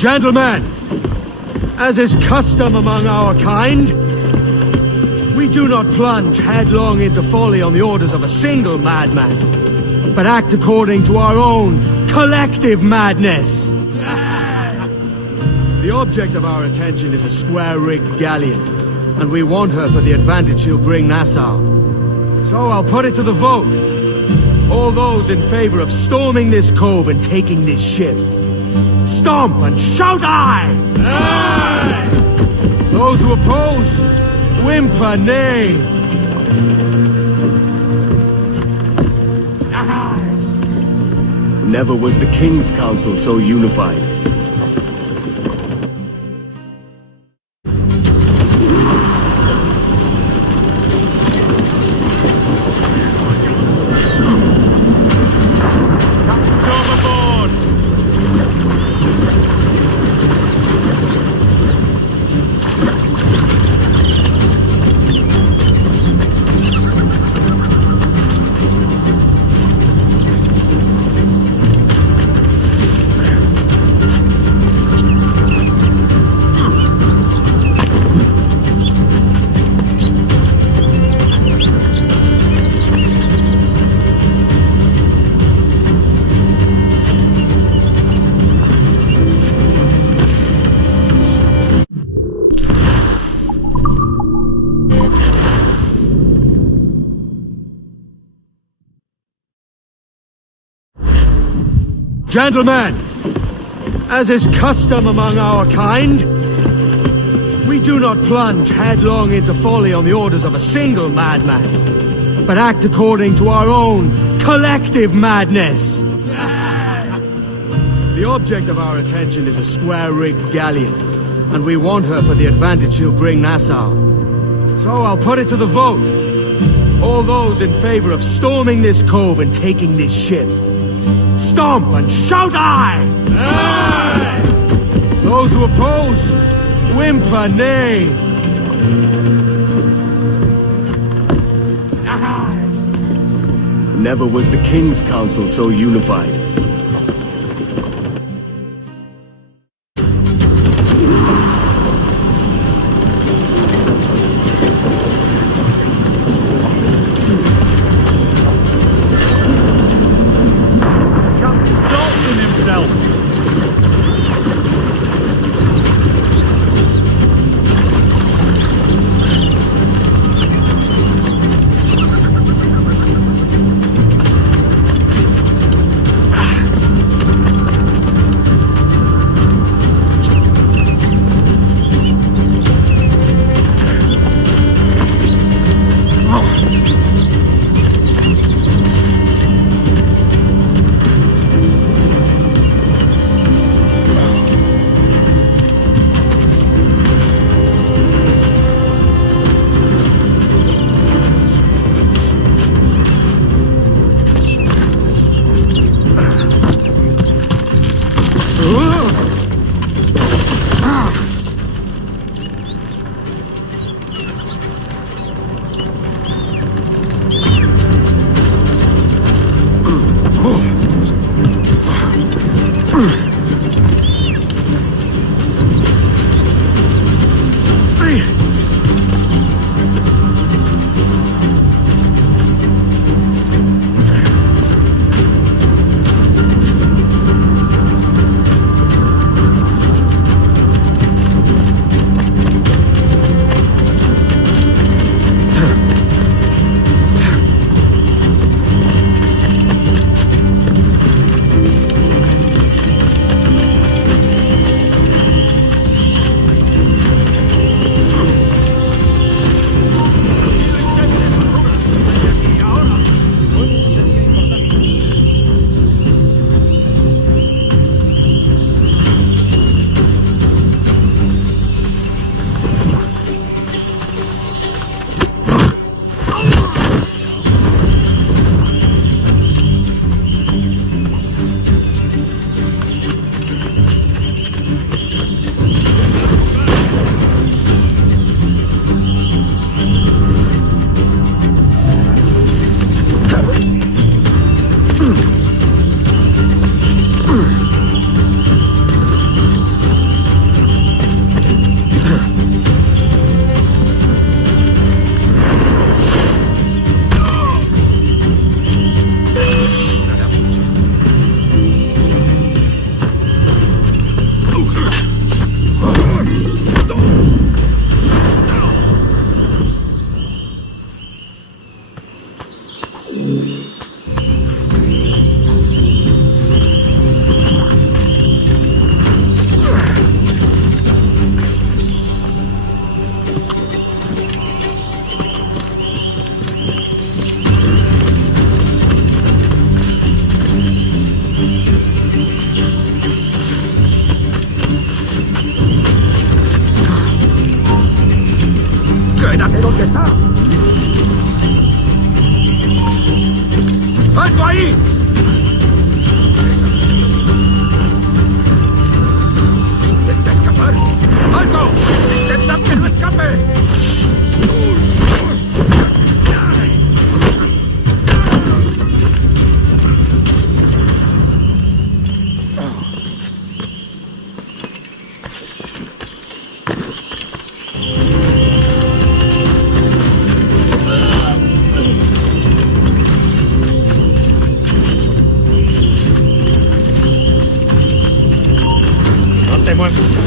Gentlemen, as is custom among our kind, we do not plunge headlong into folly on the orders of a single madman, but act according to our own collective madness. The object of our attention is a square-rigged galleon, and we want her for the advantage she'll bring Nassau. So I'll put it to the vote. All those in favor of storming this cove and taking this ship, stomp and shout aye! Aye! Those who oppose, whimper nay! Never was the King's Council so unified. Gentlemen, as is custom among our kind, we do not plunge headlong into folly on the orders of a single madman, but act according to our own collective madness. The object of our attention is a square-rigged galleon, and we want her for the advantage she'll bring Nassau. So I'll put it to the vote. All those in favor of storming this cove and taking this ship, stomp and shout aye! Aye! Those who oppose, whimper nay! Never was the King's Council so unified. te mueves.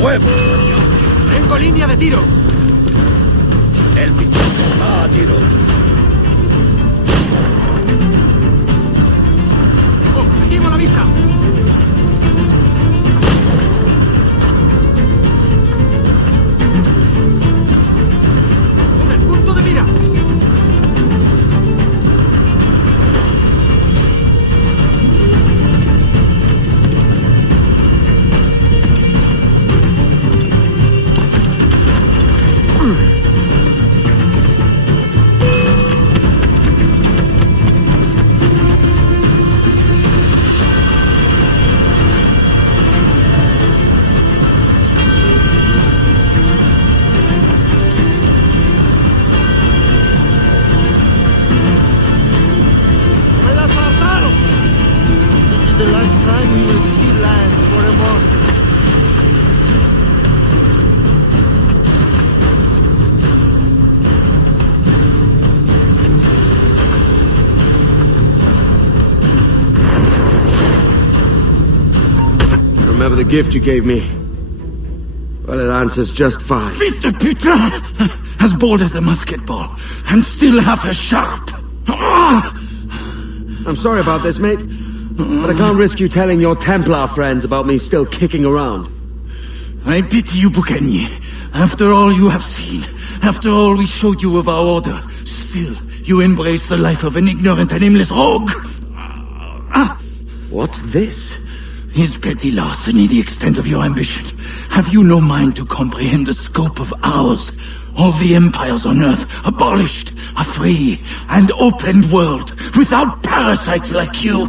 ¡Fuego! Tengo línea de tiro. El pichón va a tiro. Objetivo a la vista. En el punto de mira. This is the last time we will see land for a month. Remember the gift you gave me? Well, it answers just fine. Fils de putain! As bold as a musket ball, and still half as sharp. I'm sorry about this, mate. But I can't risk you telling your Templar friends about me still kicking around. I pity you, Boucanier. After all you have seen, after all we showed you of our order, still you embrace the life of an ignorant and aimless rogue. What's this? Is petty larceny the extent of your ambition? Have you no mind to comprehend the scope of ours? All the empires on Earth abolished, a free and open world, without parasites like you.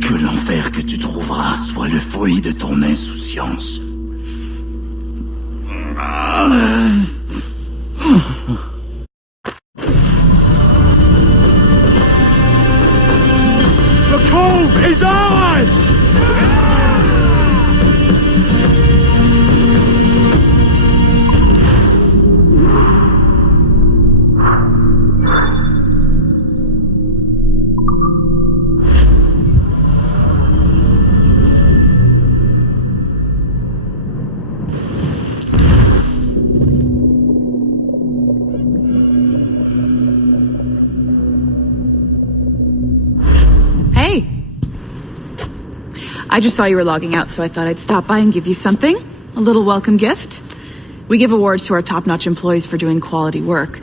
Que l'enfer que tu trouveras soit le fruit de ton insouciance. The cove is ours! Hey! I just saw you were logging out, so I thought I'd stop by and give you something. A little welcome gift. We give awards to our top-notch employees for doing quality work,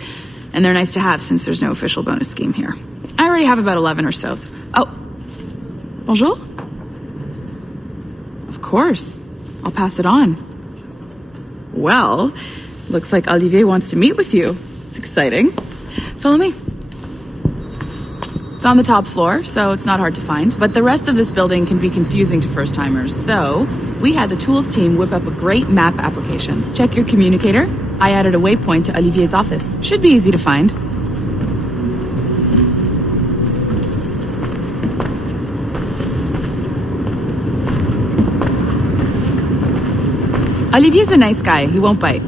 and they're nice to have since there's no official bonus scheme here. I already have about 11 or so. Oh. Bonjour? Of course. I'll pass it on. Well, looks like Olivier wants to meet with you. It's exciting. Follow me. It's on the top floor, so it's not hard to find. But the rest of this building can be confusing to first-timers, so we had the tools team whip up a great map application. Check your communicator. I added a waypoint to Olivier's office. Should be easy to find. Olivier's a nice guy. He won't bite.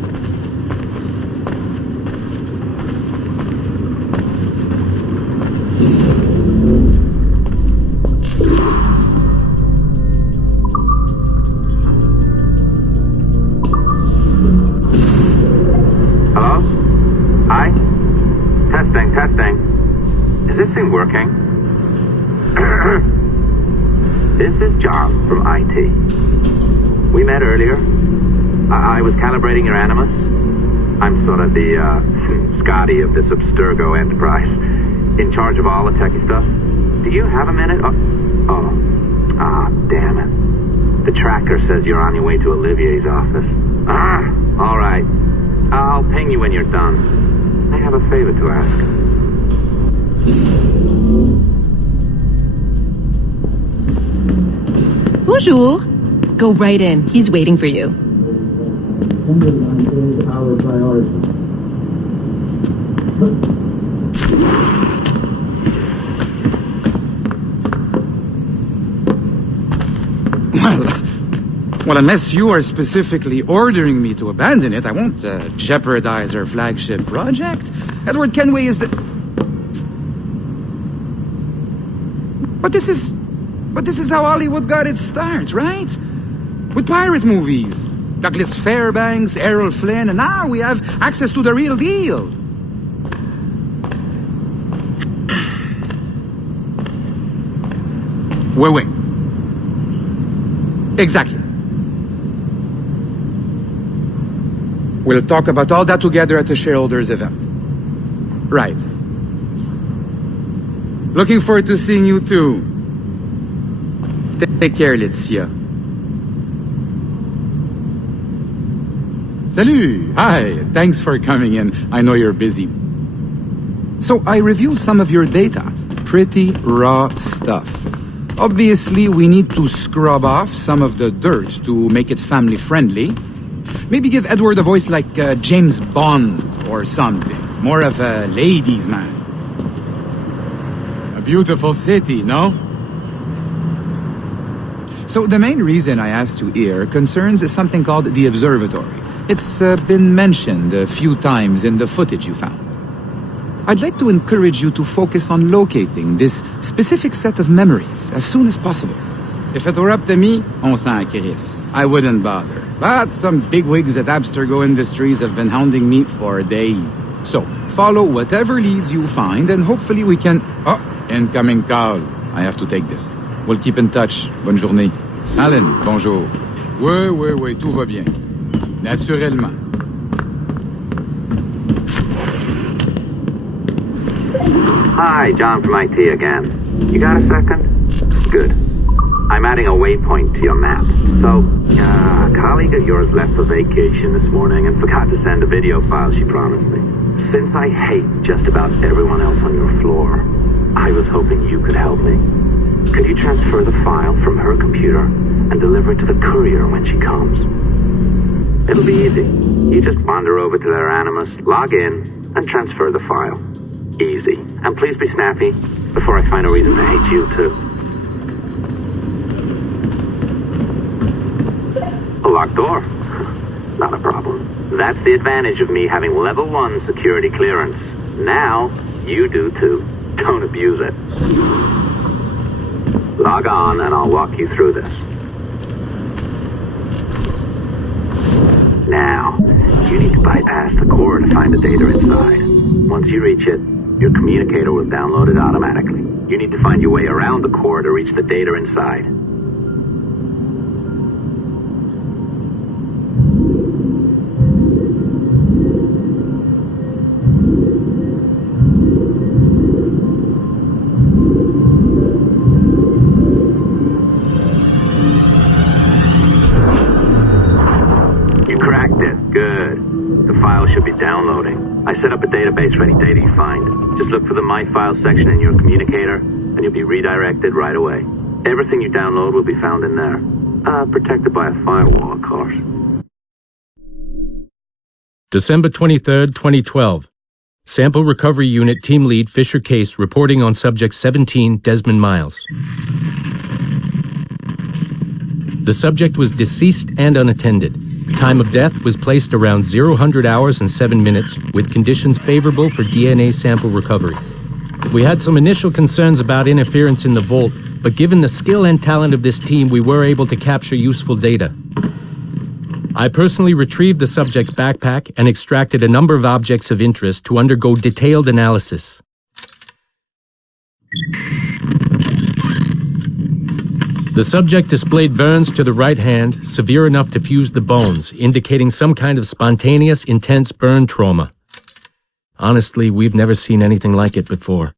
Hello? Hi? Testing. Is this thing working? This is John from IT. We met earlier. I was calibrating your Animus. I'm sort of the, Scotty of this Abstergo enterprise. In charge of all the techie stuff. Do you have a minute? Damn it. The tracker says you're on your way to Olivier's office. All right. I'll ping you when you're done. I have a favor to ask. Bonjour. Go right in. He's waiting for you. Our priority. Well, unless you are specifically ordering me to abandon it, I won't jeopardize our flagship project. Edward Kenway is the... But this is how Hollywood got its start, right? With pirate movies. Douglas Fairbanks, Errol Flynn, and now we have access to the real deal. Wait. Exactly. We'll talk about all that together at the shareholders event. Right. Looking forward to seeing you too. Take care, Laetitia. Salut! Hi! Thanks for coming in. I know you're busy. So I reviewed some of your data. Pretty raw stuff. Obviously, we need to scrub off some of the dirt to make it family-friendly. Maybe give Edward a voice like James Bond or something. More of a ladies' man. A beautiful city, no? So the main reason I asked you here concerns something called the observatory. It's been mentioned a few times in the footage you found. I'd like to encourage you to focus on locating this specific set of memories as soon as possible. If it were up to me, on s'en crisse. I wouldn't bother. But some bigwigs at Abstergo Industries have been hounding me for days. So, follow whatever leads you find and hopefully we can... Oh, incoming call. I have to take this. We'll keep in touch. Bonne journée. Alan, bonjour. Oui, tout va bien. Naturellement. Hi, John from IT again. You got a second? Good. I'm adding a waypoint to your map. So, a colleague of yours left for vacation this morning and forgot to send a video file she promised me. Since I hate just about everyone else on your floor, I was hoping you could help me. Could you transfer the file from her computer and deliver it to the courier when she comes? It'll be easy. You just wander over to their Animus, log in, and transfer the file. Easy. And please be snappy before I find a reason to hate you too. A locked door? Not a problem. That's the advantage of me having level 1 security clearance. Now, you do too. Don't abuse it. Log on and I'll walk you through this. Now, you need to bypass the core to find the data inside. Once you reach it, your communicator will download it automatically. You need to find your way around the core to reach the data inside. You cracked it. Good. The file should be downloading. I set up a database for any data you find. Just look for the My Files section in your communicator, and you'll be redirected right away. Everything you download will be found in there. Protected by a firewall, of course. December 23rd, 2012. Sample Recovery Unit Team Lead Fisher Case reporting on Subject 17, Desmond Miles. The subject was deceased and unattended. Time of death was placed around 00 hours and 7 minutes, with conditions favorable for DNA sample recovery. We had some initial concerns about interference in the vault, but given the skill and talent of this team, we were able to capture useful data. I personally retrieved the subject's backpack and extracted a number of objects of interest to undergo detailed analysis. The subject displayed burns to the right hand, severe enough to fuse the bones, indicating some kind of spontaneous, intense burn trauma. Honestly, we've never seen anything like it before.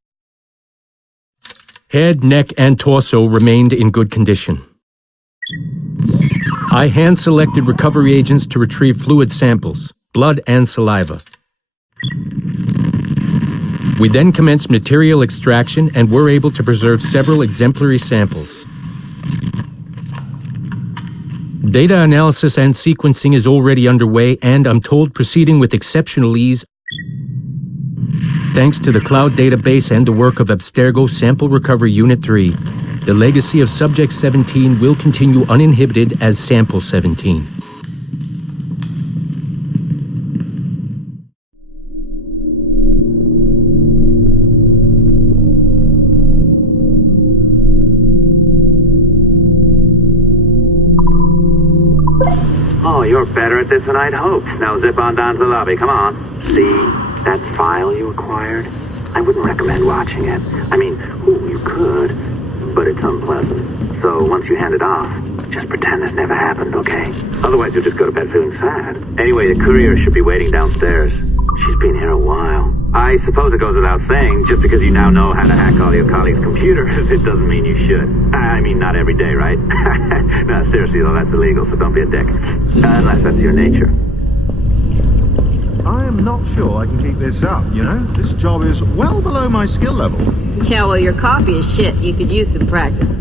Head, neck, and torso remained in good condition. I hand-selected recovery agents to retrieve fluid samples, blood and saliva. We then commenced material extraction and were able to preserve several exemplary samples. Data analysis and sequencing is already underway, and I'm told proceeding with exceptional ease. Thanks to the cloud database and the work of Abstergo Sample Recovery Unit 3, the legacy of Subject 17 will continue uninhibited as Sample 17. worth it than I'd hoped. Now zip on down to the lobby, come on. See that file you acquired? I wouldn't recommend watching it. I mean, you could, but it's unpleasant. So once you hand it off, just pretend this never happened, okay? Otherwise you'll just go to bed feeling sad. Anyway, the courier should be waiting downstairs. She's been here a while. I suppose it goes without saying, just because you now know how to hack all your colleagues' computers, it doesn't mean you should. I mean, not every day, right? No, seriously though, that's illegal, so don't be a dick. Unless that's your nature. I am not sure I can keep this up, you know? This job is well below my skill level. Yeah, well, your coffee is shit. You could use some practice.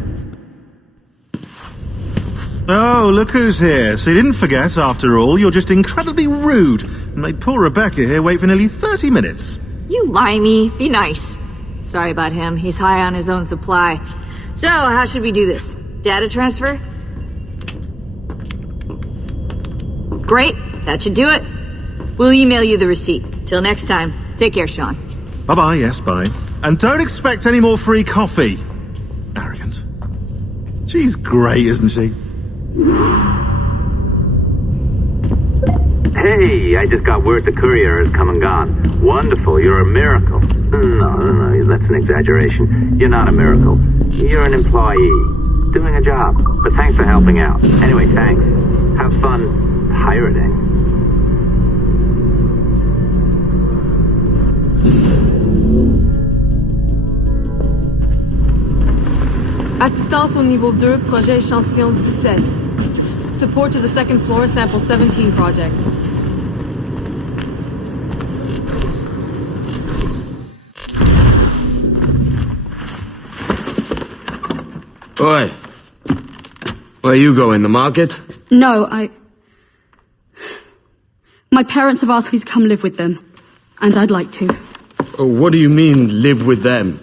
Oh, look who's here. So you didn't forget, after all, you're just incredibly rude and made poor Rebecca here wait for nearly 30 minutes. You limey. Be nice. Sorry about him. He's high on his own supply. So, how should we do this? Data transfer? Great. That should do it. We'll email you the receipt. Till next time. Take care, Sean. Bye-bye, yes, bye. And don't expect any more free coffee. Arrogant. She's great, isn't she? Hey, I just got word the courier has come and gone. Wonderful, you're a miracle. No, that's an exaggeration. You're not a miracle. You're an employee, doing a job. But thanks for helping out. Anyway, thanks. Have fun pirating. Assistance au niveau 2, projet échantillon 17. Support to the second floor, sample 17 project. Oi. Where you going, the market? No, My parents have asked me to come live with them, and I'd like to. Oh, what do you mean, live with them?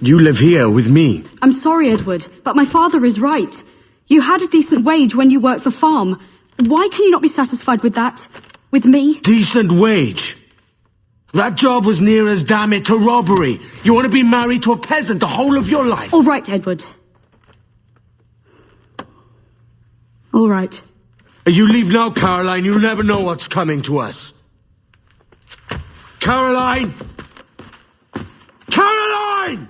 You live here with me. I'm sorry, Edward, but my father is right. You had a decent wage when you worked the farm. Why can you not be satisfied with that? With me? Decent wage? That job was near as, damn it, to robbery. You want to be married to a peasant the whole of your life? All right, Edward. All right. You leave now, Caroline. You'll never know what's coming to us. Caroline! Caroline!